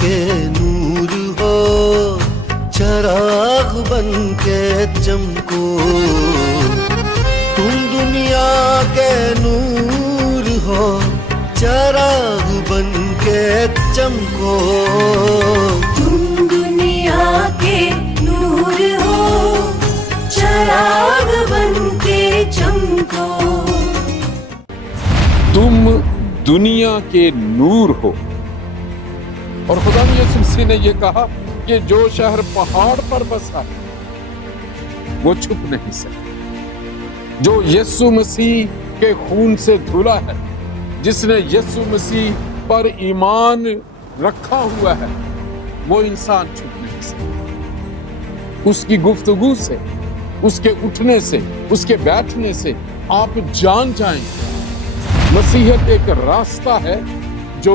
کے نور ہو چراغ بن کے چمکو تم دنیا کے نور ہو چراغ بن کے چمکو تم دنیا کے نور ہو چراغ بن کے چمکو تم دنیا کے نور ہو. اور خدا یسوع مسیح نے یہ کہا کہ جو شہر پہاڑ پر بسا وہ چھپ نہیں سکتا. جو یسوع مسیح کے خون سے دھلا ہے، جس نے یسوع مسیح پر ایمان رکھا ہوا ہے، وہ انسان چھپ نہیں سکتا. اس کی گفتگو سے، اس کے اٹھنے سے، اس کے بیٹھنے سے آپ جان جائیں مسیحیت ایک راستہ ہے جو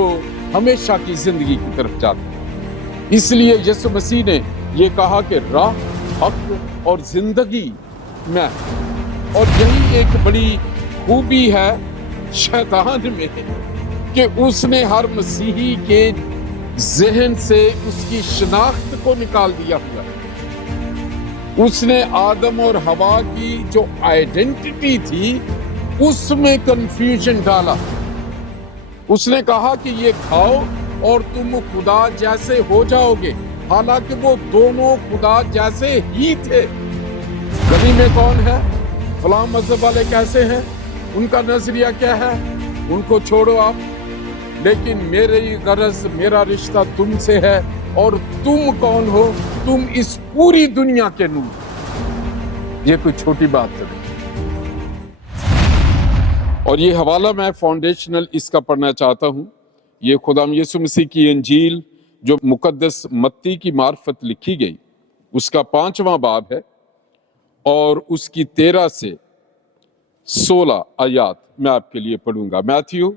ہمیشہ کی زندگی کی طرف جاتا ہے. اس لیے یسوع مسیح نے یہ کہا کہ راہ، حق اور زندگی میں. اور یہی ایک بڑی خوبی ہے شیطان میں کہ اس نے ہر مسیحی کے ذہن سے اس کی شناخت کو نکال دیا ہوا ہے. اس نے آدم اور حوا کی جو آئیڈینٹی تھی اس میں کنفیوژن ڈالا. اس نے کہا کہ یہ کھاؤ اور تم خدا جیسے ہو جاؤ گے، حالانکہ وہ دونوں خدا جیسے ہی تھے. گلی میں کون ہے، فلاں مذہب والے کیسے ہیں، ان کا نظریہ کیا ہے، ان کو چھوڑو آپ. لیکن میری غرض، میرا رشتہ تم سے ہے. اور تم کون ہو؟ تم اس پوری دنیا کے نور. یہ کوئی چھوٹی بات نہیں. اور یہ حوالہ میں فاؤنڈیشنل اس کا پڑھنا چاہتا ہوں. یہ خدا یسوع مسیح کی انجیل جو مقدس متی کی معرفت لکھی گئی، اس کا 5واں باب ہے اور اس کی 13 سے 16 آیات میں آپ کے لیے پڑھوں گا. Matthew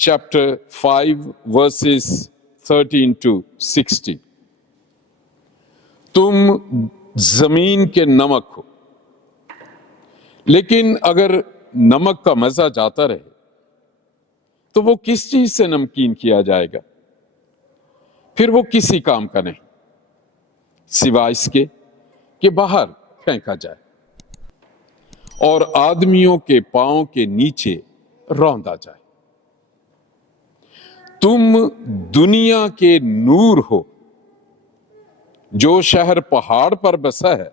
chapter 5 verses 13 to 16. تم زمین کے نمک ہو، لیکن اگر نمک کا مزہ جاتا رہے تو وہ کس چیز سے نمکین کیا جائے گا؟ پھر وہ کسی کام کا نہیں سوائے اس کے کہ باہر پھینکا جائے اور آدمیوں کے پاؤں کے نیچے روندا جائے. تم دنیا کے نور ہو. جو شہر پہاڑ پر بسا ہے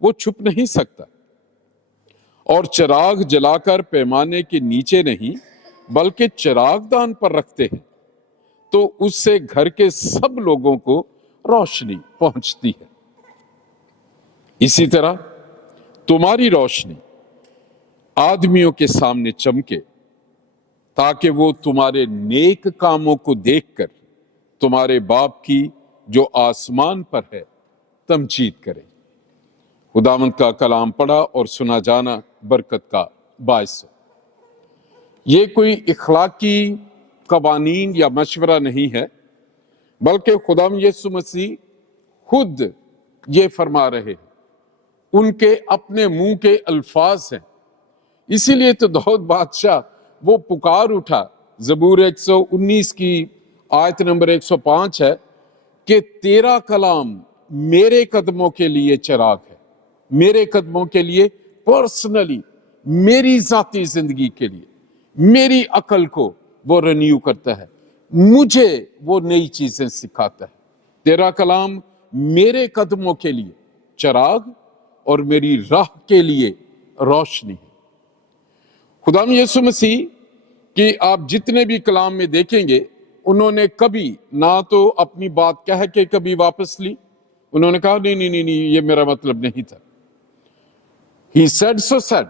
وہ چھپ نہیں سکتا، اور چراغ جلا کر پیمانے کے نیچے نہیں بلکہ چراغ دان پر رکھتے ہیں تو اس سے گھر کے سب لوگوں کو روشنی پہنچتی ہے. اسی طرح تمہاری روشنی آدمیوں کے سامنے چمکے تاکہ وہ تمہارے نیک کاموں کو دیکھ کر تمہارے باپ کی جو آسمان پر ہے تمجید کریں. خداوند کا کلام پڑھا اور سنا جانا برکت کا باعث ہو. یہ کوئی اخلاقی قوانین یا مشورہ نہیں ہے، بلکہ خداوند یسوع مسیح خود یہ فرما رہے ہیں. ان کے اپنے منہ کے الفاظ ہیں. اسی لیے تو داؤد بادشاہ وہ پکار اٹھا، زبور 119 کی آیت نمبر 105 ہے کہ تیرا کلام میرے قدموں کے لیے چراغ ہے، میرے قدموں کے لیے پرسنلی، میری ذاتی زندگی کے لیے، میری عقل کو وہ رینیو کرتا ہے، مجھے وہ نئی چیزیں سکھاتا ہے. تیرا کلام میرے قدموں کے لیے چراغ اور میری راہ کے لیے روشنی ہے. خدا یسوع مسیح کی آپ جتنے بھی کلام میں دیکھیں گے، انہوں نے کبھی نہ تو اپنی بات کہہ کے کبھی واپس لی. انہوں نے کہا نہیں یہ میرا مطلب نہیں تھا. He said so said.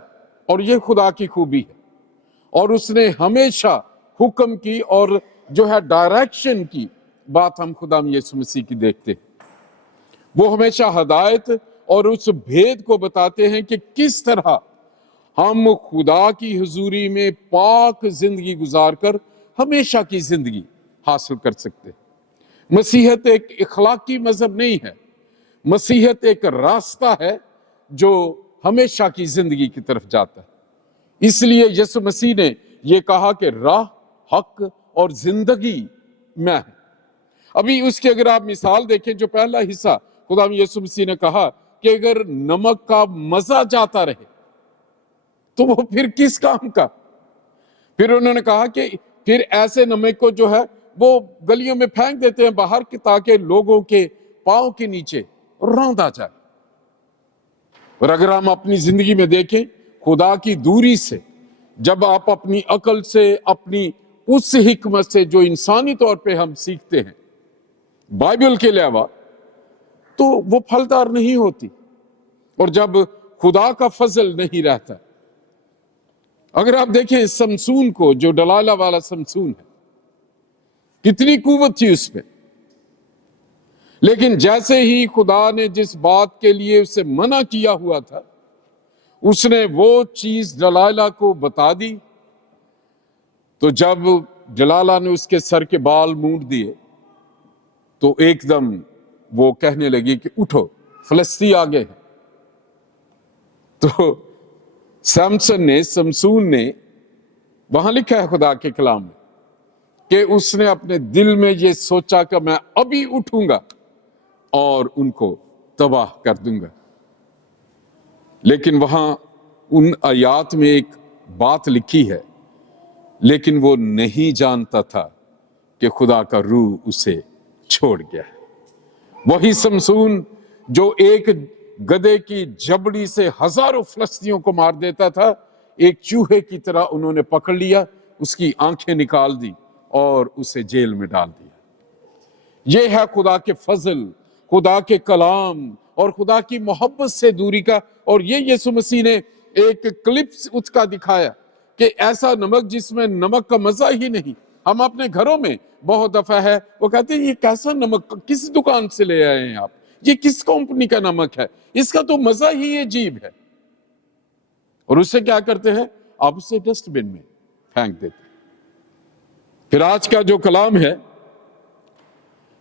اور یہ خدا کی خوبی ہے. اور اس نے ہمیشہ حکم کی اور جو ہے ڈائریکشن کی بات ہم خدا یسوع مسیح کی دیکھتے ہیں. وہ ہمیشہ ہدایت اور اس بھید کو بتاتے ہیں کہ کس طرح ہم خدا کی حضوری میں پاک زندگی گزار کر ہمیشہ کی زندگی حاصل کر سکتے ہیں. مسیحیت ایک اخلاقی مذہب نہیں ہے. مسیحیت ایک راستہ ہے جو ہمیشہ کی زندگی کی طرف جاتا ہے. اس لیے یسوع مسیح نے یہ کہا کہ راہ، حق اور زندگی میں ہے. ابھی اس کی اگر آپ مثال دیکھیں، جو پہلا حصہ خدا یسوع مسیح نے کہا کہ اگر نمک کا مزہ جاتا رہے تو وہ پھر کس کام کا؟ پھر انہوں نے کہا کہ پھر ایسے نمک کو جو ہے وہ گلیوں میں پھینک دیتے ہیں باہر کی، تاکہ لوگوں کے پاؤں کے نیچے روندا جائے۔ اور اگر ہم اپنی زندگی میں دیکھیں، خدا کی دوری سے جب آپ اپنی عقل سے، اپنی اس حکمت سے جو انسانی طور پہ ہم سیکھتے ہیں بائبل کے علاوہ، تو وہ پھلدار نہیں ہوتی۔ اور جب خدا کا فضل نہیں رہتا، اگر آپ دیکھیں سمسون کو، جو ڈلالہ والا سمسون ہے، کتنی قوت تھی اس پہ، لیکن جیسے ہی خدا نے جس بات کے لیے اسے منع کیا ہوا تھا، اس نے وہ چیز ڈلالہ کو بتا دی، تو جب ڈلالہ نے اس کے سر کے بال مونڈ دیے تو ایک دم وہ کہنے لگی کہ اٹھو، فلسطی آ گئے ہیں۔ تو سمسون نے وہاں لکھا ہے خدا کے کلام میں کہ اس نے اپنے دل میں یہ سوچا کہ میں ابھی اٹھوں گا اور ان کو تباہ کر دوں گا۔ لیکن وہاں ان آیات میں ایک بات لکھی ہے، لیکن وہ نہیں جانتا تھا کہ خدا کا روح اسے چھوڑ گیا ہے۔ وہی سمسون جو ایک گدھے کی جبڑی سے ہزاروں فلسطینیوں کو مار دیتا تھا، ایک چوہے کی طرح انہوں نے پکڑ لیا، اس کی آنکھیں نکال دی اور اسے جیل میں ڈال دیا۔ یہ ہے خدا کے فضل، خدا کے کلام اور خدا کی محبت سے دوری کا۔ اور یہ یسوع مسیح نے ایک کلپس اس کا دکھایا کہ ایسا نمک جس میں نمک کا مزہ ہی نہیں۔ ہم اپنے گھروں میں بہت دفعہ ہے وہ کہتے ہیں یہ کیسا نمک، کس دکان سے لے آئے ہیں آپ، یہ کس کمپنی کا نمک ہے، اس کا تو مزہ ہی عجیب ہے، اور اسے کیا کرتے ہیں؟ آپ اسے ڈسٹ بن میں پھینک دیتے ہیں۔ پھر آج کا جو کلام ہے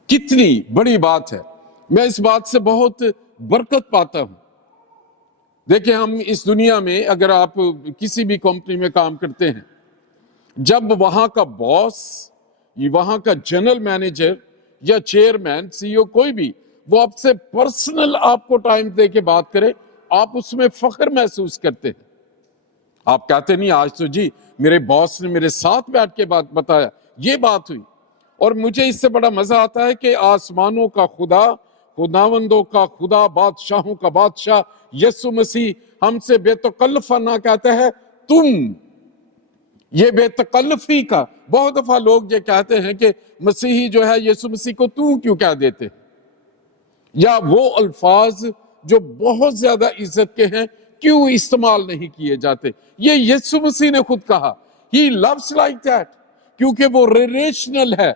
کتنی بڑی بات ہے، میں اس بات سے بہت برکت پاتا ہوں۔ دیکھیں ہم اس دنیا میں اگر آپ کسی بھی کمپنی میں کام کرتے ہیں، جب وہاں کا باس، وہاں کا جنرل مینیجر یا چیئرمین، سی ای او، کوئی بھی وہ آپ سے پرسنل آپ کو ٹائم دے کے بات کرے، آپ اس میں فخر محسوس کرتے ہیں۔ آپ کہتے نہیں آج تو جی میرے باس نے میرے ساتھ بیٹھ کے بات بتایا، یہ بات ہوئی۔ اور مجھے اس سے بڑا مزہ آتا ہے کہ آسمانوں کا خدا، خداوندوں کا خدا، بادشاہوں کا بادشاہ یسوع مسیح ہم سے بے تکلف نہ کہتا ہے تم۔ یہ بے تکلفی کا، بہت دفعہ لوگ یہ کہتے ہیں کہ مسیحی جو ہے یسوع مسیح کو تو کیوں کہہ دیتے ہیں، یا وہ الفاظ جو بہت زیادہ عزت کے ہیں کیوں استعمال نہیں کیے جاتے۔ یہ یسوع مسیح نے خود کہا He loves like that، کیونکہ وہ ریلیشنل ہے،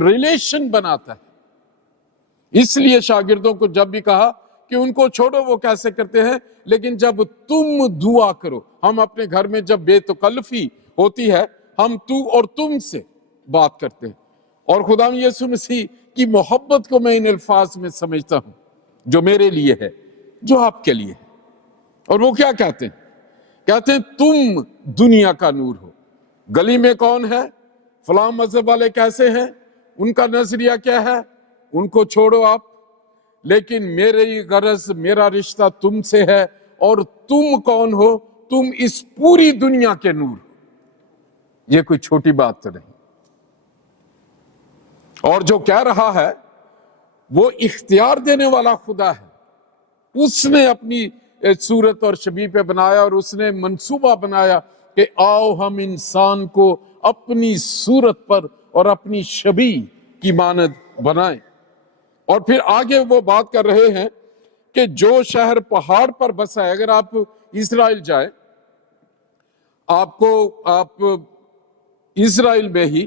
ریلیشن بناتا ہے۔ اس لیے شاگردوں کو جب بھی کہا کہ ان کو چھوڑو وہ کیسے کرتے ہیں، لیکن جب تم دعا کرو، ہم اپنے گھر میں جب بے تکلفی ہوتی ہے ہم تو اور تم سے بات کرتے ہیں، اور خدا یسوع مسیح کی محبت کو میں ان الفاظ میں سمجھتا ہوں جو میرے لیے ہے، جو آپ کے لیے ہے۔ اور وہ کیا کہتے ہیں؟ کہتے ہیں تم دنیا کا نور ہو۔ گلی میں کون ہے؟ فلاں مذہب والے کیسے ہیں، ان کا نظریہ کیا ہے، ان کو چھوڑو آپ، لیکن میری غرض، میرا رشتہ تم سے ہے، اور تم کون ہو؟ تم اس پوری دنیا کے نور ہو۔ یہ کوئی چھوٹی بات تو نہیں۔ اور جو کہہ رہا ہے وہ اختیار دینے والا خدا ہے۔ اس نے اپنی صورت اور شبیہ پہ بنایا، اور اس نے منصوبہ بنایا کہ آؤ ہم انسان کو اپنی صورت پر اور اپنی شبیہ کی مانند بنائیں۔ اور پھر آگے وہ بات کر رہے ہیں کہ جو شہر پہاڑ پر بسا ہے، اگر آپ اسرائیل جائیں، آپ اسرائیل میں ہی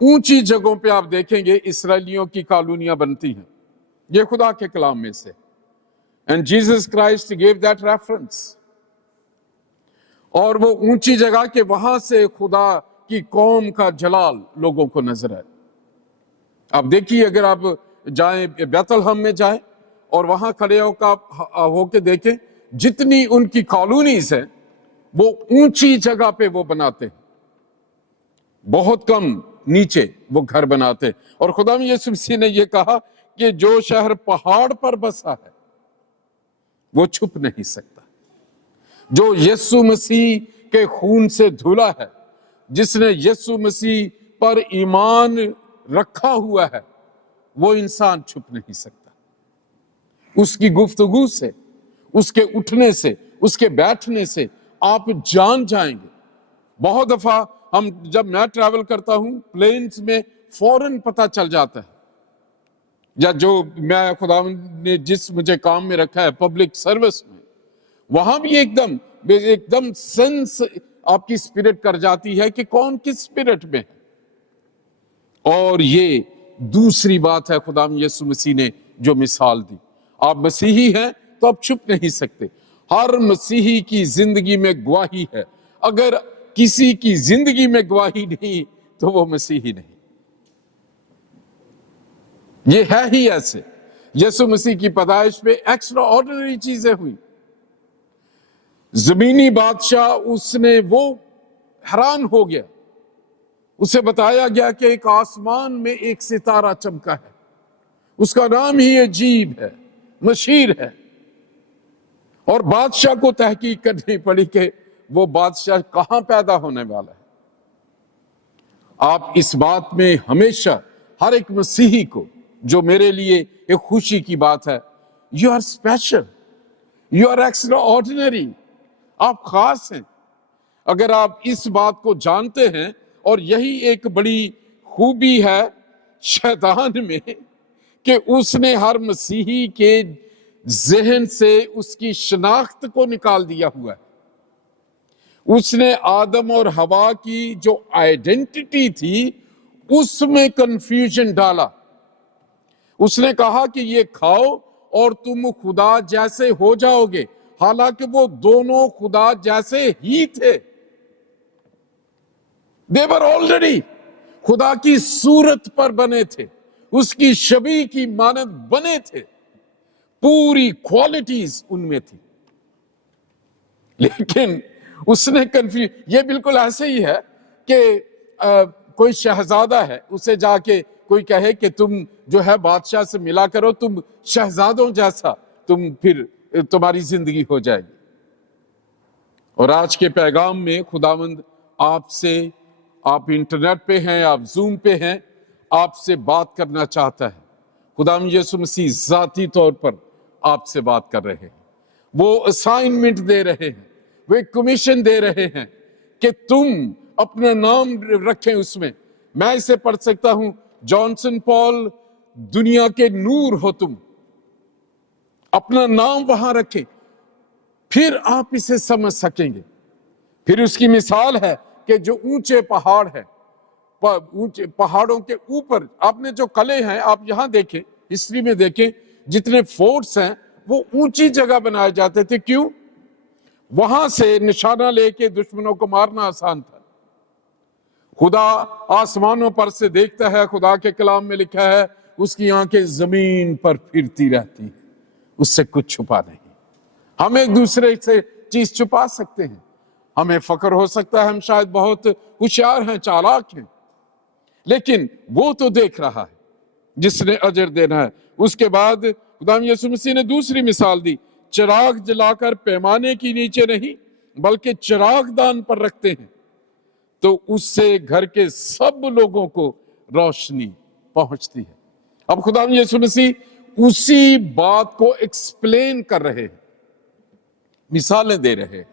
اونچی جگہوں پہ آپ دیکھیں گے اسرائیلیوں کی کالونیاں بنتی ہیں، یہ خدا کے کلام میں سے۔ And Jesus Christ gave that reference۔ اور وہ اونچی جگہ کے وہاں سے خدا کی قوم کا جلال لوگوں کو نظر آئے۔ آپ دیکھیے اگر آپ جائیں بیت الحم میں جائیں اور وہاں کھڑے ہو کے دیکھیں، جتنی ان کی کالونیز ہیں وہ اونچی جگہ پہ وہ بناتے ہیں، بہت کم نیچے وہ گھر بناتے. اور خدا یسوع مسیح نے یہ کہا کہ جو شہر پہاڑ پر بسا ہے وہ چھپ نہیں سکتا. جو یسوع مسیح کے خون سے دھلا ہے، جس نے یسوع مسیح پر ایمان رکھا ہوا ہے، وہ انسان چھپ نہیں سکتا. اس کی گفتگو سے، اس کے اٹھنے سے، اس کے بیٹھنے سے آپ جان جائیں گے. بہت دفعہ جب میں ٹریول کرتا ہوں پلینز میں فوراً پتہ چل جاتا ہے، یا جو میں خدا نے جس مجھے کام میں رکھا ہے پبلک سروس میں، وہاں بھی ایک دم سینس آپ کی اسپرٹ کر جاتی ہے کہ کون کس اسپرٹ میں ہے. اور یہ دوسری بات ہے خدا یسوع مسیح نے جو مثال دی. آپ مسیحی ہیں تو آپ چھپ نہیں سکتے. ہر مسیحی کی زندگی میں گواہی ہے. اگر کسی کی زندگی میں گواہی نہیں تو وہ مسیحی نہیں. یہ ہے ہی ایسے. یسوع مسیح کی پیدائش پہ ایکسٹرا آرڈنری چیزیں ہوئی. زمینی بادشاہ اس نے وہ حیران ہو گیا. اسے بتایا گیا کہ ایک آسمان میں ایک ستارہ چمکا ہے، اس کا نام ہی عجیب ہے، مشیر ہے. اور بادشاہ کو تحقیق کرنی پڑی کہ وہ بادشاہ کہاں پیدا ہونے والا ہے. آپ اس بات میں ہمیشہ ہر ایک مسیحی کو، جو میرے لیے ایک خوشی کی بات ہے، you are special, you are extraordinary. آپ خاص ہیں. اگر آپ اس بات کو جانتے ہیں، اور یہی ایک بڑی خوبی ہے شیطان میں کہ اس نے ہر مسیحی کے ذہن سے اس کی شناخت کو نکال دیا ہوا ہے. اس نے آدم اور حوا کی جو آئیڈینٹی تھی اس میں کنفیوژن ڈالا. اس نے کہا کہ یہ کھاؤ اور تم خدا جیسے ہو جاؤ گے، حالانکہ وہ دونوں خدا جیسے ہی تھے. They were already خدا کی صورت پر بنے تھے، اس کی شبیہ کی مانند بنے تھے. پوری کوالٹیز ان میں تھی. لیکن اس نے یہ بالکل ایسے ہی ہے کہ کوئی شہزادہ ہے، اسے جا کے کوئی کہے کہ تم جو ہے بادشاہ سے ملا کرو، تم شہزادوں جیسا، پھر تمہاری زندگی ہو جائے گی. اور آج کے پیغام میں خداوند آپ سے، آپ انٹرنیٹ پہ ہیں، آپ زوم پہ ہیں، آپ سے بات کرنا چاہتا ہے. خداوند یسوع مسیح ذاتی طور پر آپ سے بات کر رہے ہیں. وہ اسائنمنٹ دے رہے ہیں، وہ ایک کمیشن دے رہے ہیں کہ تم اپنا نام رکھیں اس میں. میں اسے پڑھ سکتا ہوں، جانسن پال، دنیا کے نور ہو تم. اپنا نام وہاں رکھیں، پھر آپ اسے سمجھ سکیں گے. پھر اس کی مثال ہے کہ جو اونچے پہاڑ ہے، اونچے پہاڑوں کے اوپر آپ نے جو قلعے ہیں، آپ یہاں دیکھیں، ہسٹری میں دیکھیں، جتنے فورٹس ہیں وہ اونچی جگہ بنائے جاتے تھے. کیوں؟ وہاں سے نشانہ لے کے دشمنوں کو مارنا آسان تھا. خدا آسمانوں پر سے دیکھتا ہے. خدا کے کلام میں لکھا ہے اس کی آنکھیں زمین پر پھرتی رہتی ہیں، اس سے کچھ چھپا نہیں. ہم ایک دوسرے سے چیز چھپا سکتے ہیں. ہمیں فخر ہو سکتا ہے ہم شاید بہت ہوشیار ہیں، چالاک ہیں، لیکن وہ تو دیکھ رہا ہے جس نے اجر دینا ہے. اس کے بعد خدا یسوع مسیح نے دوسری مثال دی. چراغ جلا کر پیمانے کی نیچے نہیں بلکہ چراغ دان پر رکھتے ہیں، تو اس سے گھر کے سب لوگوں کو روشنی پہنچتی ہے. اب خدا یسوع مسیح اسی بات کو ایکسپلین کر رہے ہیں، مثالیں دے رہے ہیں.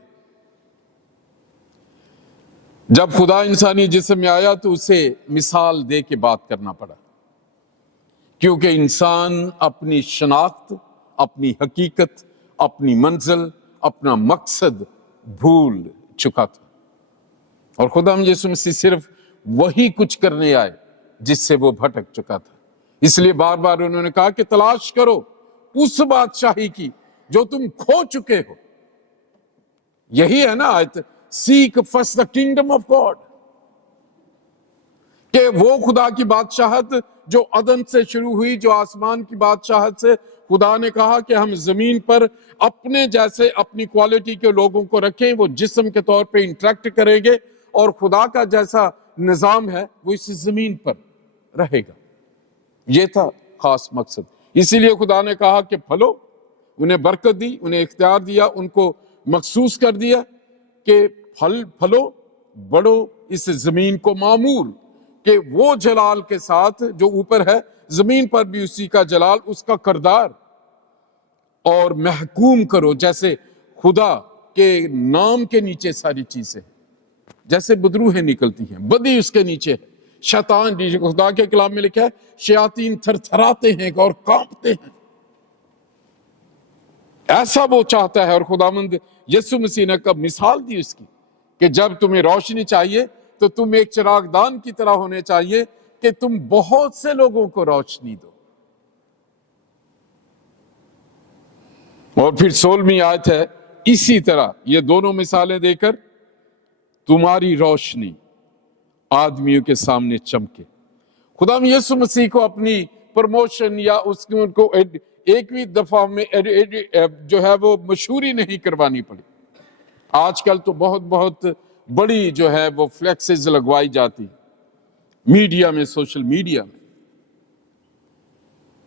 جب خدا انسانی جسم میں آیا تو اسے مثال دے کے بات کرنا پڑا، کیونکہ انسان اپنی شناخت، اپنی حقیقت، اپنی منزل، اپنا مقصد بھول چکا تھا. اور خدا یسوع مسیح صرف وہی کچھ کرنے آئے جس سے وہ بھٹک چکا تھا. اس لیے بار بار انہوں نے کہا کہ تلاش کرو اس بادشاہی کی جو تم کھو چکے ہو. یہی ہے نا آیت، سیک first the kingdom of God، کہ وہ خدا کی بادشاہت جو عدن سے شروع ہوئی، جو آسمان کی بادشاہت سے خدا نے کہا کہ ہم زمین پر اپنے جیسے اپنی کوالٹی کے لوگوں کو رکھیں، وہ جسم کے طور پہ انٹریکٹ کریں گے اور خدا کا جیسا نظام ہے وہ اس زمین پر رہے گا. یہ تھا خاص مقصد. اسی لیے خدا نے کہا کہ پھلو، انہیں برکت دی، انہیں اختیار دیا، ان کو مخصوص کر دیا کہ پھلو، بڑھو اس زمین کو معمور، کہ وہ جلال کے ساتھ جو اوپر ہے زمین پر بھی اسی کا جلال، اس کا کردار، اور محکوم کرو جیسے خدا کے نام کے نیچے ساری چیزیں، جیسے بدروہیں نکلتی ہیں، بدی اس کے نیچے ہے. شیطان، خدا کے کلام میں لکھا ہے، شیاطین تھر تھراتے ہیں اور کانپتے ہیں. ایسا وہ چاہتا ہے. اور خداوند یسوع مسیح نے کب مثال دی اس کی کہ جب تمہیں روشنی چاہیے تو تم ایک چراغ دان کی طرح ہونے چاہیے کہ تم بہت سے لوگوں کو روشنی دو. اور پھر 16ویں آیت ہے، اسی طرح یہ دونوں مثالیں دے کر تمہاری روشنی آدمیوں کے سامنے چمکے. خدا یسوع مسیح کو اپنی پروموشن یا اس کو ایکویں دفعہ میں جو ہے وہ مشہوری نہیں کروانی پڑی. آج کل تو بہت بڑی جو ہے وہ فلیکسز لگوائی جاتی میڈیا میں، سوشل میڈیا میں.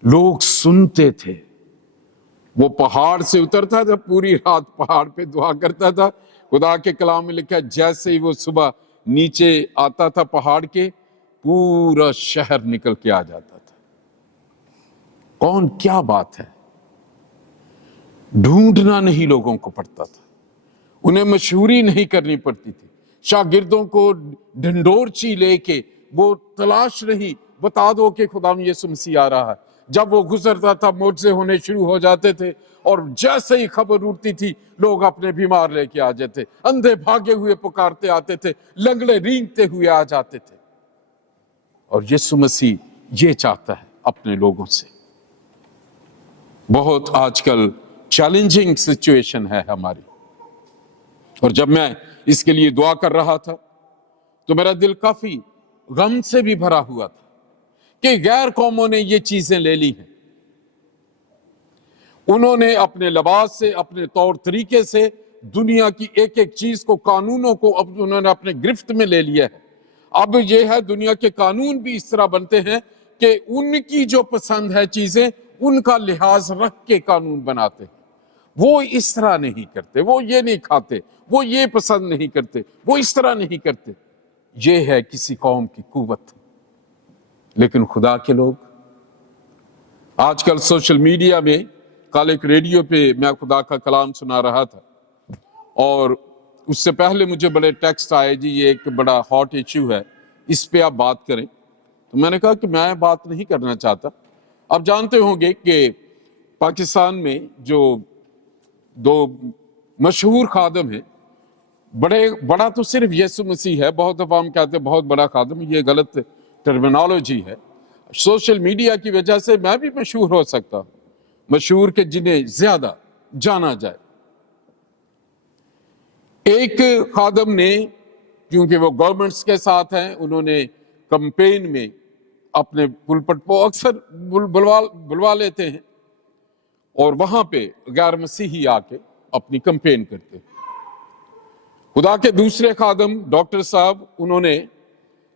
لوگ سنتے تھے. وہ پہاڑ سے اترتا تھا، پوری رات پہاڑ پہ دعا کرتا تھا. خدا کے کلام میں لکھا ہے جیسے ہی وہ صبح نیچے آتا تھا پہاڑ کے، پورا شہر نکل کے آ جاتا تھا. کون، کیا بات ہے. ڈھونڈنا نہیں لوگوں کو پڑتا تھا، انہیں مشہوری نہیں کرنی پڑتی تھی. شاگردوں کو ڈھنڈورچی لے کے وہ تلاش نہیں، بتا دو کہ خدا یسوع مسیح آ رہا ہے. جب وہ گزرتا تھا معجزے ہونے شروع ہو جاتے تھے، اور جیسے ہی خبر اڑتی تھی لوگ اپنے بیمار لے کے آ جاتے، اندھے بھاگے ہوئے پکارتے آتے تھے، لنگڑے رینگتے ہوئے آ جاتے تھے. اور یسوع مسیح یہ چاہتا ہے اپنے لوگوں سے. بہت آج کل چیلنجنگ سچویشن ہے ہماری. اور جب میں اس کے لیے دعا کر رہا تھا تو میرا دل کافی غم سے بھی بھرا ہوا تھا کہ غیر قوموں نے یہ چیزیں لے لی ہیں. انہوں نے اپنے لباس سے، اپنے طور طریقے سے دنیا کی ایک ایک چیز کو، قانونوں کو اب انہوں نے اپنے گرفت میں لے لیا ہے. اب یہ ہے دنیا کے قانون بھی اس طرح بنتے ہیں کہ ان کی جو پسند ہے چیزیں ان کا لحاظ رکھ کے قانون بناتے ہیں. وہ اس طرح نہیں کرتے، وہ یہ نہیں کھاتے، وہ یہ پسند نہیں کرتے، وہ اس طرح نہیں کرتے. یہ ہے کسی قوم کی قوت. لیکن خدا کے لوگ آج کل سوشل میڈیا میں، کل ایک ریڈیو پہ میں خدا کا کلام سنا رہا تھا، اور اس سے پہلے مجھے بڑے ٹیکسٹ آئے، جی یہ ایک بڑا ہاٹ ایشو ہے، اس پہ آپ بات کریں. تو میں نے کہا کہ میں بات نہیں کرنا چاہتا. آپ جانتے ہوں گے کہ پاکستان میں جو دو مشہور خادم ہیں، بڑا تو صرف یسوع مسیح ہے. بہت دفعہ ہم کہتے ہیں بہت بڑا خادم، یہ غلط ٹرمینالوجی ہے. سوشل میڈیا کی وجہ سے میں بھی مشہور ہو سکتا ہوں، مشہور کہ جنہیں زیادہ جانا جائے. ایک خادم نے، کیونکہ وہ گورنمنٹس کے ساتھ ہیں، انہوں نے کمپین میں اپنے پلپٹ کو اکثر بلوا لیتے ہیں، اور وہاں پہ غیر مسیحی آ کے اپنی کمپین کرتے ہیں. خدا کے دوسرے خادم ڈاکٹر صاحب، انہوں نے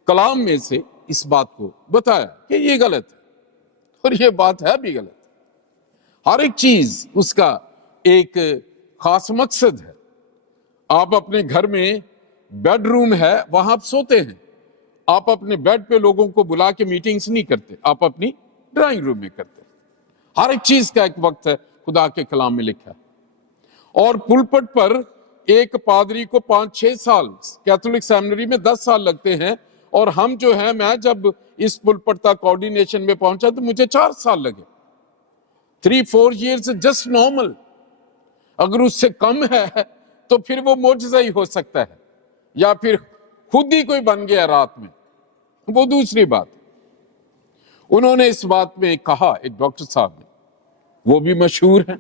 کلام میں سے اس بات کو بتایا کہ یہ غلط ہے، اور یہ بات ہے بھی غلط. ہر ایک چیز اس کا ایک خاص مقصد ہے. آپ اپنے گھر میں بیڈ روم ہے، وہاں آپ سوتے ہیں. آپ اپنے بیڈ پہ لوگوں کو بلا کے میٹنگز نہیں کرتے، آپ اپنی ڈرائنگ روم میں کرتے. ہر ایک چیز کا ایک وقت ہے، خدا کے کلام میں لکھا ہے. اور پلپٹ پر ایک پادری کو 5-6 سال، کیتھولک سیمنری میں 10 سال لگتے ہیں، اور ہم جو ہیں، میں جب اس پلپٹ تک کوارڈینیشن میں پہنچا تو مجھے 4 سال لگے. 3-4 years جسٹ نارمل. اگر اس سے کم ہے تو پھر وہ معجزہ ہی ہو سکتا ہے، یا پھر خود ہی کوئی بن گیا رات میں، وہ دوسری بات. انہوں نے اس بات میں کہا، ایک ڈاکٹر صاحب نے، وہ بھی مشہور ہیں،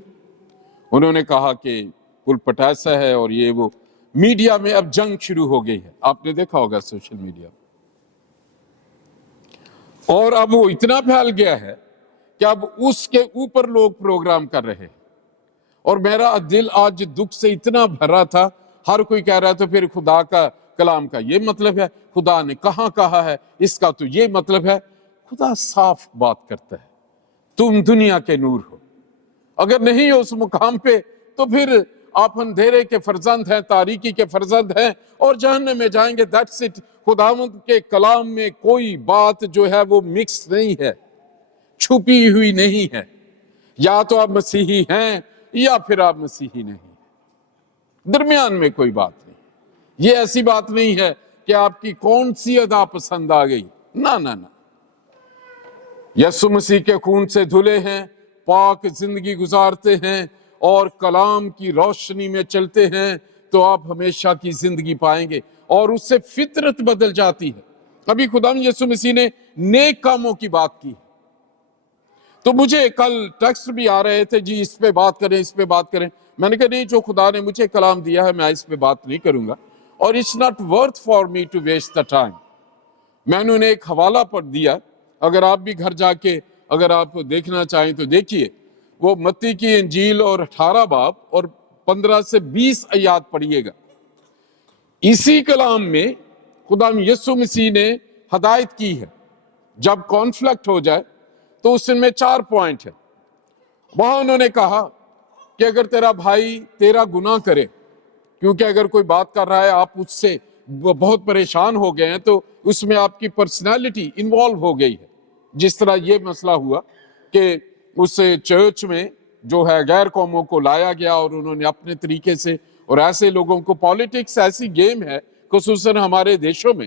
انہوں نے کہا کہ پلپٹ ایسا ہے، اور یہ وہ. میڈیا میں اب جنگ شروع ہو گئی ہے، آپ نے دیکھا ہوگا سوشل میڈیا، اور اب وہ اتنا پھیل گیا ہے کہ اب اس کے اوپر لوگ پروگرام کر رہے ہیں. اور میرا دل آج دکھ سے اتنا بھرا تھا. ہر کوئی کہہ رہا تھا پھر خدا کا کلام کا یہ مطلب ہے، خدا نے کہاں کہا ہے، اس کا تو یہ مطلب ہے۔ خدا صاف بات کرتا ہے، تم دنیا کے نور ہو۔ اگر نہیں ہو اس مقام پہ تو پھر آپ اندھیرے کے فرزند ہیں، تاریکی کے فرزند ہیں اور جہنم میں جائیں گے۔ That's it. خداوند کے کلام میں کوئی بات جو ہے وہ مکس نہیں ہے، چھپی ہوئی نہیں ہے۔ یا تو آپ مسیحی ہیں یا پھر آپ مسیحی نہیں، درمیان میں کوئی بات نہیں۔ یہ ایسی بات نہیں ہے کہ آپ کی کون سی ادا پسند آ گئی، نہ نہ نہ۔ یسوع مسیح کے خون سے دھلے ہیں، پاک زندگی گزارتے ہیں اور کلام کی روشنی میں چلتے ہیں تو آپ ہمیشہ کی زندگی پائیں گے اور اس سے فطرت بدل جاتی ہے۔ ابھی خدا یسوع مسیح نے نیک کاموں کی بات کی، تو مجھے کل ٹیکسٹ بھی آ رہے تھے، جی اس پہ بات کریں، اس پہ بات کریں۔ میں نے کہا نہیں، جو خدا نے مجھے کلام دیا ہے میں اس پہ بات نہیں کروں گا، اور it's not worth for me to waste the time۔ میں نے انہیں ایک حوالہ پر دیا، اگر آپ بھی گھر جا کے اگر آپ دیکھنا چاہیں تو دیکھیے، وہ متی کی انجیل اور 18 باب اور 15 سے 20 آیات پڑھیے گا۔ اسی کلام میں خدا یسوع مسیح نے ہدایت کی ہے، جب کانفلکٹ ہو جائے تو اس میں 4 پوائنٹ ہے۔ وہاں انہوں نے کہا کہ اگر تیرا بھائی تیرا گناہ کرے، کیونکہ اگر کوئی بات کر رہا ہے آپ اس سے بہت پریشان ہو گئے ہیں تو اس میں آپ کی پرسنالٹی انوالو ہو گئی ہے، جس طرح یہ مسئلہ ہوا کہ اس چرچ میں جو ہے غیر قوموں کو لایا گیا اور انہوں نے اپنے طریقے سے، اور ایسے لوگوں کو، پالیٹکس ایسی گیم ہے خصوصاً ہمارے دیشوں میں،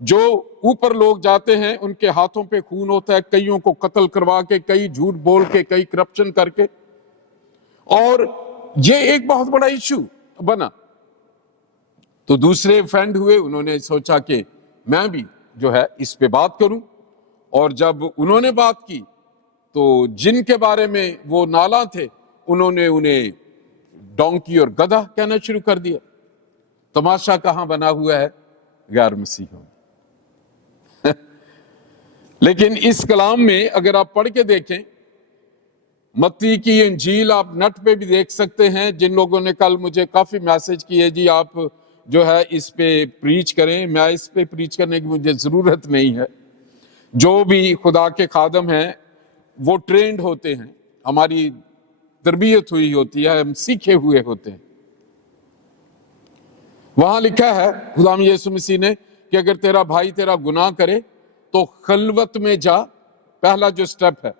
جو اوپر لوگ جاتے ہیں ان کے ہاتھوں پہ خون ہوتا ہے، کئیوں کو قتل کروا کے، کئی جھوٹ بول کے، کئی کرپشن کر کے، اور یہ ایک بہت بڑا ایشو بنا۔ تو دوسرے فرینڈ ہوئے، انہوں نے سوچا کہ میں بھی جو ہے اس پہ بات کروں، اور جب انہوں نے بات کی تو جن کے بارے میں وہ نالاں تھے انہوں نے انہیں ڈونکی اور گدھا کہنا شروع کر دیا۔ تماشا کہاں بنا ہوا ہے؟ غیر مسیحیوں میں۔ لیکن اس کلام میں اگر آپ پڑھ کے دیکھیں، متی کی انجیل آپ نٹ پہ بھی دیکھ سکتے ہیں۔ جن لوگوں نے کل مجھے کافی میسج کیے، جی آپ جو ہے اس پہ پریچ کریں، میں اس پہ پریچ کرنے کی مجھے ضرورت نہیں ہے۔ جو بھی خدا کے خادم ہیں وہ ٹرینڈ ہوتے ہیں، ہماری تربیت ہوئی ہوتی ہے، ہم سیکھے ہوئے ہوتے ہیں۔ وہاں لکھا ہے خدا یسوع مسیح نے کہ اگر تیرا بھائی تیرا گناہ کرے تو خلوت میں جا، پہلا جو سٹیپ ہے،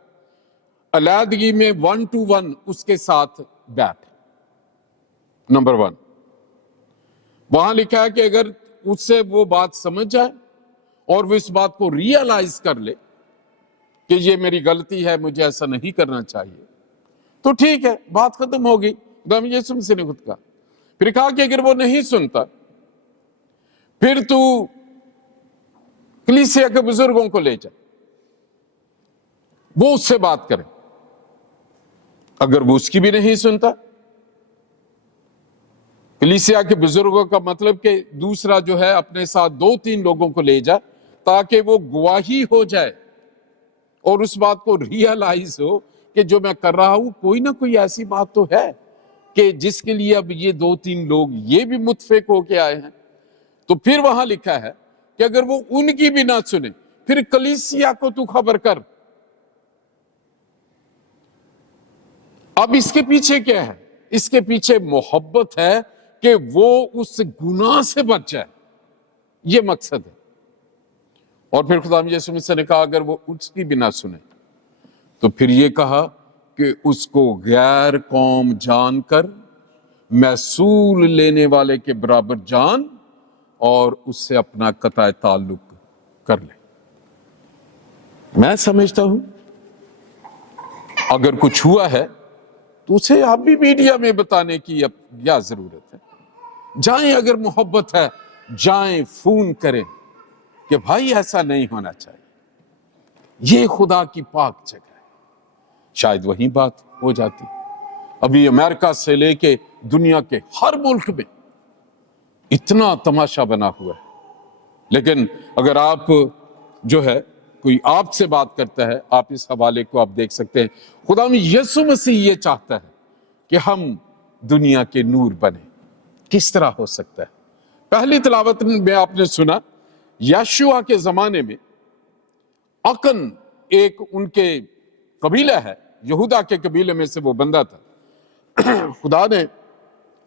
علیحدگی میں 1 to 1 اس کے ساتھ بیٹھ، نمبر 1۔ وہاں لکھا ہے کہ اگر اس سے وہ بات سمجھ جائے اور وہ اس بات کو ریئلائز کر لے کہ یہ میری غلطی ہے، مجھے ایسا نہیں کرنا چاہیے، تو ٹھیک ہے، بات ختم ہوگی۔ خدا یسوع مسیح نے خود کہا، پھر کہا کہ اگر وہ نہیں سنتا پھر تو کلیسیا کے بزرگوں کو لے جا، وہ اس سے بات کرے۔ اگر وہ اس کی بھی نہیں سنتا، کلیسیا کے بزرگوں کا مطلب کہ دوسرا جو ہے اپنے ساتھ 2-3 لوگوں کو لے جا تاکہ وہ گواہی ہو جائے اور اس بات کو ریئلائز ہو کہ جو میں کر رہا ہوں کوئی نہ کوئی ایسی بات تو ہے کہ جس کے لیے اب یہ 2-3 لوگ یہ بھی متفق ہو کے آئے ہیں۔ تو پھر وہاں لکھا ہے کہ اگر وہ ان کی بھی نہ سنے پھر کلیسیا کو تو خبر کر۔ اب اس کے پیچھے کیا ہے؟ اس کے پیچھے محبت ہے کہ وہ اس گناہ سے بچ جائے، یہ مقصد ہے۔ اور پھر خدا یسوع مسیح نے کہا اگر وہ اس کی بھی نہ سنے تو پھر یہ کہا کہ اس کو غیر قوم جان کر محصول لینے والے کے برابر جان اور اس سے اپنا قطع تعلق کر لے۔ میں سمجھتا ہوں اگر کچھ ہوا ہے تو اسے آپ بھی میڈیا میں بتانے کی اب کیا ضرورت ہے؟ جائیں، اگر محبت ہے جائیں، فون کریں کہ بھائی ایسا نہیں ہونا چاہیے، یہ خدا کی پاک جگہ ہے۔ شاید وہیں بات ہو جاتی۔ ابھی امریکہ سے لے کے دنیا کے ہر ملک میں اتنا تماشا بنا ہوا ہے، لیکن اگر آپ جو ہے کوئی آپ سے بات کرتا ہے، آپ اس حوالے کو آپ دیکھ سکتے ہیں۔ خدا یسوع مسیح یہ چاہتا ہے کہ ہم دنیا کے نور بنیں۔ کس طرح ہو سکتا ہے؟ پہلی تلاوت میں آپ نے سنا یشوع کے زمانے میں اکن ایک ان کے قبیلہ ہے، یہودا کے قبیلے میں سے وہ بندہ تھا۔ خدا نے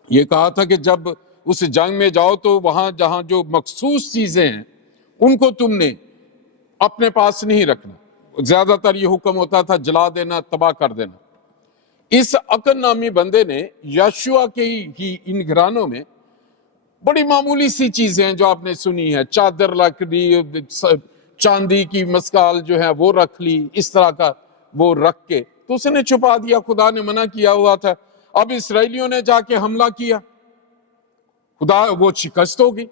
یہ کہا تھا کہ جب اس جنگ میں جاؤ تو وہاں جہاں جو مخصوص چیزیں ہیں ان کو تم نے اپنے پاس نہیں رکھنا، زیادہ تر یہ حکم ہوتا تھا جلا دینا، تباہ کر دینا۔ اس اکن نامی بندے نے یشوع کے ہی ان گھرانوں میں بڑی معمولی سی چیزیں جو آپ نے سنی ہے، چادر رکھ لی، چاندی کی مسکال جو ہے وہ رکھ لی، اس طرح کا وہ رکھ کے تو اس نے چھپا دیا۔ خدا نے منع کیا ہوا تھا۔ اب اسرائیلیوں نے جا کے حملہ کیا، خدا وہ شکست ہوگی،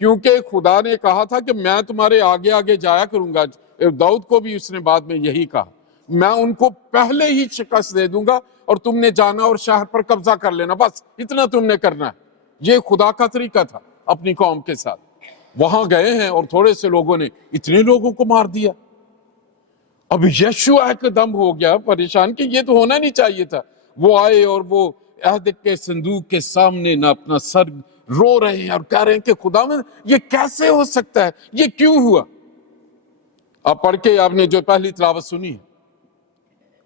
کیونکہ خدا نے کہا تھا کہ میں تمہارے آگے آگے جایا کروں گا۔ داؤد کو بھی اس نے بعد میں یہی کہا، میں ان کو پہلے ہی شکست دے دوں گا اور تم نے جانا اور شہر پر قبضہ کر لینا، بس اتنا تم نے کرنا ہے۔ یہ خدا کا طریقہ تھا اپنی قوم کے ساتھ۔ وہاں گئے ہیں اور تھوڑے سے لوگوں نے اتنے لوگوں کو مار دیا۔ اب یشوع ایک دم ہو گیا پریشان کہ یہ تو ہونا نہیں چاہیے تھا۔ وہ آئے اور وہ عہد کے صندوق کے سامنے نہ اپنا سر رو رہے ہیں اور کہہ رہے ہیں کہ خداوند یہ کیسے ہو سکتا ہے، یہ کیوں ہوا؟ اب پڑھ کے آپ نے جو پہلی تلاوت سنی ہے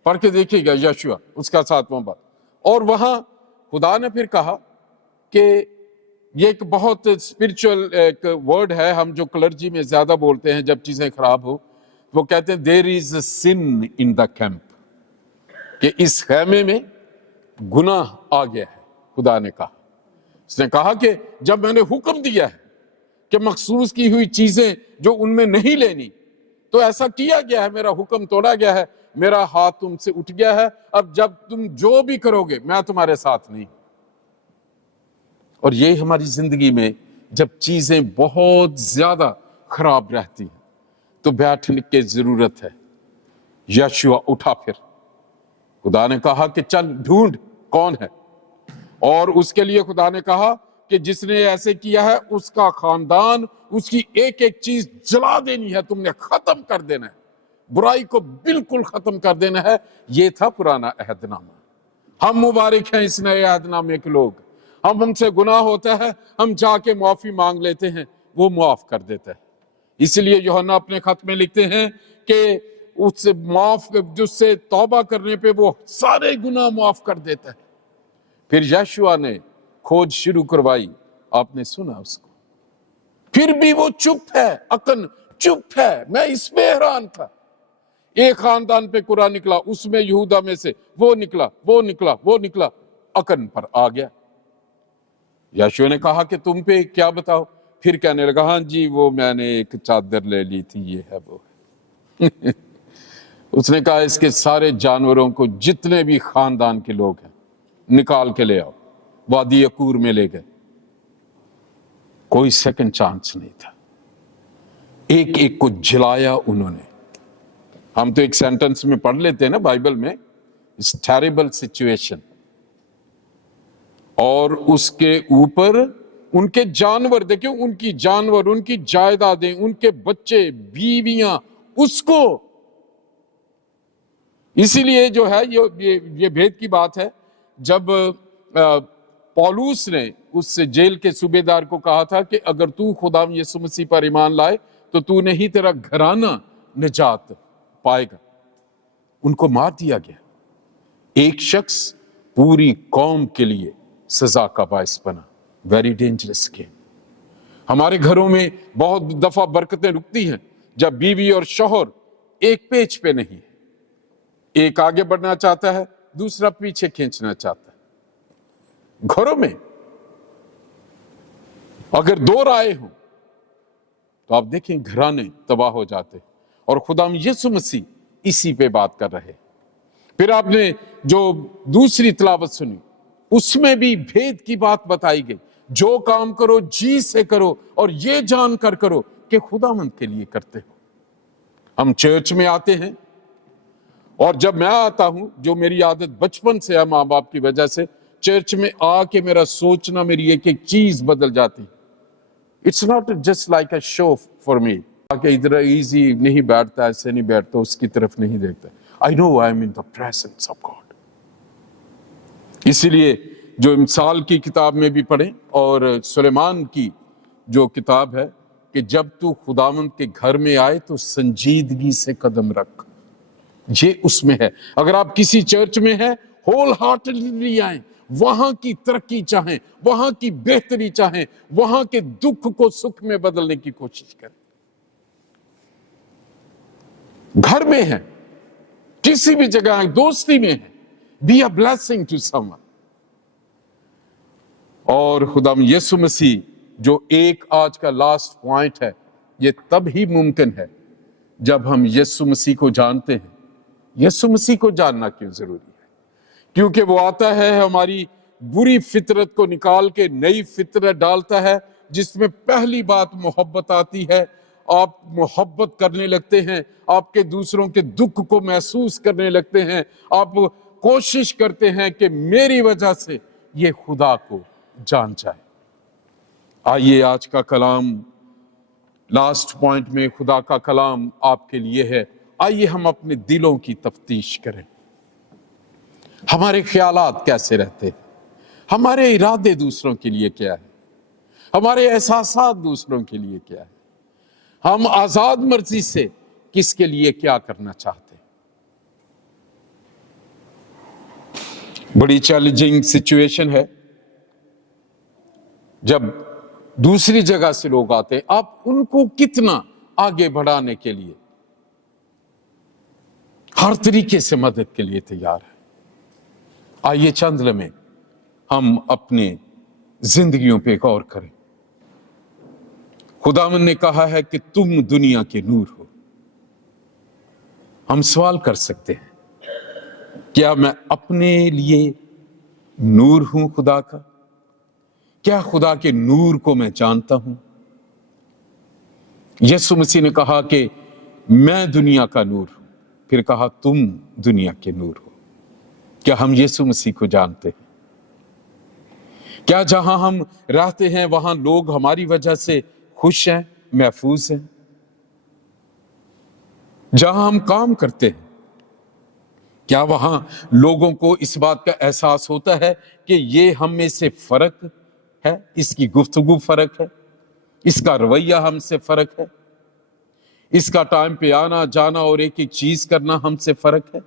پڑھ کے دیکھیے گا، یشوع اس کا 7واں باب۔ اور وہاں خدا نے پھر کہا کہ یہ ایک بہت اسپرچل ایک ورڈ ہے، ہم جو کلرجی میں زیادہ بولتے ہیں جب چیزیں خراب ہو، وہ کہتے ہیں دیر از اے سن ان دا کیمپ، کہ اس خیمے میں گناہ آ گیا ہے۔ خدا نے کہا، اس نے کہا کہ جب میں نے حکم دیا ہے کہ مخصوص کی ہوئی چیزیں جو ان میں نہیں لینی، تو ایسا کیا گیا ہے، میرا حکم توڑا گیا ہے، میرا ہاتھ تم سے اٹھ گیا ہے، اب جب تم جو بھی کرو گے میں تمہارے ساتھ نہیں۔ اور یہ ہماری زندگی میں جب چیزیں بہت زیادہ خراب رہتی ہیں تو بیٹھنے کی ضرورت ہے۔ یشوع اٹھا، پھر خدا نے کہا کہ چل ڈھونڈ کون ہے، اور اس کے لیے خدا نے کہا کہ جس نے ایسے کیا ہے اس کا خاندان، اس کی ایک ایک چیز جلا دینی ہے، تم نے ختم کر دینا ہے، برائی کو بالکل ختم کر دینا ہے۔ یہ تھا پرانا عہد نامہ۔ ہم مبارک ہیں اس نئے عہد نامے کے لوگ۔ ہم سے گناہ ہوتا ہے، ہم جا کے معافی مانگ لیتے ہیں، وہ معاف کر دیتا ہے۔ اس لیے یوحنا اپنے خط میں لکھتے ہیں کہ اس سے معاف، جس سے توبہ کرنے پہ وہ سارے گناہ معاف کر دیتا ہے۔ پھر یشوع نے کھوج شروع کروائی، آپ نے سنا اس کو، پھر بھی وہ چپ ہے، اکن چپ ہے۔ میں اس پہ حیران تھا۔ ایک خاندان پہ قرآن نکلا، اس میں یہودا میں سے وہ نکلا، وہ نکلا، وہ نکلا، اکن پر آ گیا۔ یشوع نے کہا کہ تم پہ کیا بتاؤ؟ پھر کہنے لگا ہاں جی وہ میں نے ایک چادر لے لی تھی، یہ ہے وہ ہے۔ اس نے کہا اس کے سارے جانوروں کو، جتنے بھی خاندان کے لوگ ہیں، نکال کے لے آؤ۔ وادی عقور میں لے گئے، کوئی سیکنڈ چانس نہیں تھا، ایک ایک کو جلایا انہوں نے۔ ہم تو ایک سینٹنس میں پڑھ لیتے ہیں نا بائبل میں، اس ٹیریبل سچویشن، اور اس کے اوپر ان کے جانور، دیکھیں ان کی جانور، ان کی جائیدادیں، ان کے بچے، بیویاں، اس کو۔ اسی لیے جو ہے یہ بھید کی بات ہے، جب پولوس نے اس جیل کے صوبیدار کو کہا تھا کہ اگر تو خدا یسوع مسیح پر ایمان لائے تو تو نہیں، تیرا گھرانہ نجات پائے گا، ان کو مار دیا گیا۔ ایک شخص پوری قوم کے لیے سزا کا باعث بنا۔ Very dangerous game. ہمارے گھروں میں بہت دفعہ برکتیں رکتی ہیں جب بیوی اور شوہر ایک پیج پہ نہیں ہے، ایک آگے بڑھنا چاہتا ہے، دوسرا پیچھے کھینچنا چاہتا ہے۔ گھروں میں اگر دو رائے ہوں تو آپ دیکھیں گھرانے تباہ ہو جاتے، اور خدا یسوع مسیح اسی پہ بات کر رہے۔ پھر آپ نے جو دوسری تلاوت سنی اس میں بھی بھید کی بات بتائی گئی، جو کام کرو جی سے کرو اور یہ جان کر کرو کہ خداوند کے لیے کرتے ہو۔ ہم چرچ میں آتے ہیں، اور جب میں آتا ہوں، جو میری عادت بچپن سے ہے ماں باپ کی وجہ سے، چرچ میں آ کے میرا سوچنا، میری ایک ایک چیز بدل جاتی۔ It's not just like a show for me, کہ ادھر ایزی نہیں بیٹھتا، ایسے نہیں بیٹھتا، اس کی طرف نہیں دیکھتا۔ I know I am in the presence of God۔ اسی لیے جو امثال کی کتاب میں بھی پڑھیں اور سلیمان کی جو کتاب ہے کہ جب تو خداوند کے گھر میں آئے تو سنجیدگی سے قدم رکھ، یہ اس میں ہے۔ اگر آپ کسی چرچ میں ہیں، ہول ہارٹلی آئیں، وہاں کی ترقی چاہیں، وہاں کی بہتری چاہیں، وہاں کے دکھ کو سکھ میں بدلنے کی کوشش کریں۔ گھر میں ہیں، کسی بھی جگہ ہیں، دوستی میں ہیں، be a blessing to someone۔ اور خدا یسوع مسیح جو ایک آج کا لاسٹ پوائنٹ ہے، یہ تب ہی ممکن ہے جب ہم یسوع مسیح کو جانتے ہیں۔ یسوع مسیح کو جاننا کیوں ضروری ہے؟ کیونکہ وہ آتا ہے، ہماری بری فطرت کو نکال کے نئی فطرت ڈالتا ہے، جس میں پہلی بات محبت آتی ہے۔ آپ محبت کرنے لگتے ہیں، آپ کے دوسروں کے دکھ کو محسوس کرنے لگتے ہیں، آپ کوشش کرتے ہیں کہ میری وجہ سے یہ خدا کو جان جائے۔ آئیے آج کا کلام لاسٹ پوائنٹ میں خدا کا کلام آپ کے لیے ہے۔ آئیے ہم اپنے دلوں کی تفتیش کریں، ہمارے خیالات کیسے رہتے ہیں، ہمارے ارادے دوسروں کے لیے کیا ہے، ہمارے احساسات دوسروں کے لیے کیا ہے، ہم آزاد مرضی سے کس کے لیے کیا کرنا چاہتے ہیں۔ بڑی چیلنجنگ سچویشن ہے جب دوسری جگہ سے لوگ آتے ہیں، آپ ان کو کتنا آگے بڑھانے کے لیے ہر طریقے سے مدد کے لیے تیار ہیں۔ آئیے چند لمحے ہم اپنے زندگیوں پہ غور کریں۔ خداوند نے کہا ہے کہ تم دنیا کے نور ہو۔ ہم سوال کر سکتے ہیں، کیا میں اپنے لیے نور ہوں خدا کا؟ کیا خدا کے نور کو میں جانتا ہوں؟ یسوع مسیح نے کہا کہ میں دنیا کا نور ہوں، پھر کہا تم دنیا کے نور ہو۔ کیا ہم یسوع مسیح کو جانتے ہیں؟ کیا جہاں ہم رہتے ہیں وہاں لوگ ہماری وجہ سے خوش ہیں، محفوظ ہیں؟ جہاں ہم کام کرتے ہیں، کیا وہاں لوگوں کو اس بات کا احساس ہوتا ہے کہ یہ ہم میں سے فرق ہے، اس کی گفتگو فرق ہے، اس کا رویہ ہم سے فرق ہے، اس کا ٹائم پہ آنا جانا اور ایک ایک چیز کرنا ہم سے فرق ہے؟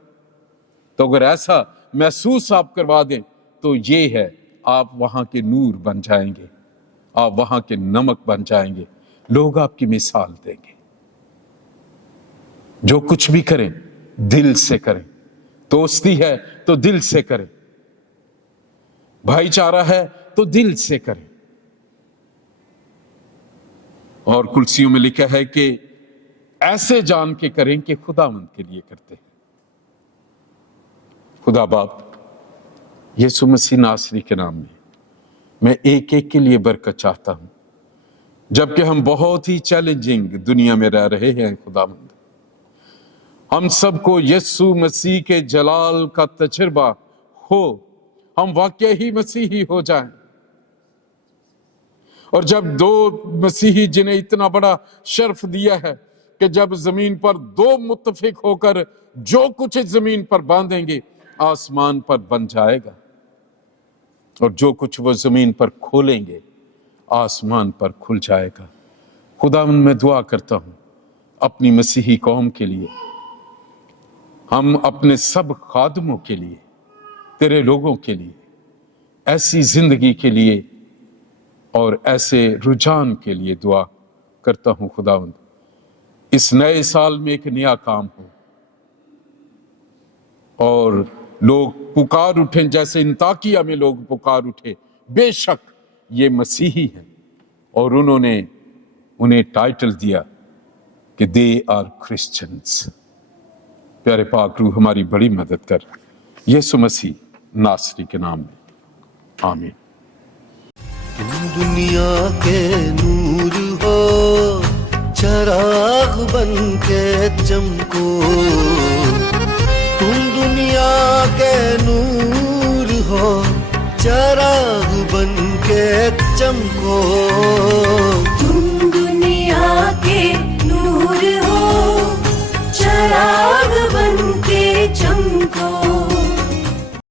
تو اگر ایسا محسوس آپ کروا دیں تو یہ ہے، آپ وہاں کے نور بن جائیں گے، آپ وہاں کے نمک بن جائیں گے، لوگ آپ کی مثال دیں گے۔ جو کچھ بھی کریں دل سے کریں، دوستی ہے تو دل سے کریں، بھائی چارہ ہے تو دل سے کریں۔ اور کلسیوں میں لکھا ہے کہ ایسے جان کے کریں کہ خداوند کے لیے کرتے ہیں۔ خدا باپ یسوع مسیح ناصری کے نام میں ایک ایک کے لیے برکت چاہتا ہوں، جبکہ ہم بہت ہی چیلنجنگ دنیا میں رہ رہے ہیں۔ خداوند ہم سب کو یسوع مسیح کے جلال کا تجربہ ہو، ہم واقعی ہی مسیحی ہو جائیں۔ اور جب دو مسیحی جنہیں اتنا بڑا شرف دیا ہے کہ جب زمین پر دو متفق ہو کر جو کچھ اس زمین پر باندھیں گے آسمان پر بن جائے گا، اور جو کچھ وہ زمین پر کھولیں گے آسمان پر کھل جائے گا۔ خداوند میں دعا کرتا ہوں اپنی مسیحی قوم کے لیے، ہم اپنے سب خادموں کے لیے، تیرے لوگوں کے لیے، ایسی زندگی کے لیے اور ایسے رجحان کے لیے دعا کرتا ہوں۔ خداوند اس نئے سال میں ایک نیا کام ہو اور لوگ پکار اٹھیں جیسے انطاکیہ میں لوگ پکار اٹھے، بے شک یہ مسیحی ہیں، اور انہوں نے انہیں ٹائٹل دیا کہ دے آر کرسچنز۔ پیارے پاک روح ہماری بڑی مدد کر، یسوع مسیح ناصری کے نام میں، آمین۔ تم دنیا کے نور ہو، چراغ بن کے چمکو، تم دنیا کے نور ہو، چراغ بن کے چمکو۔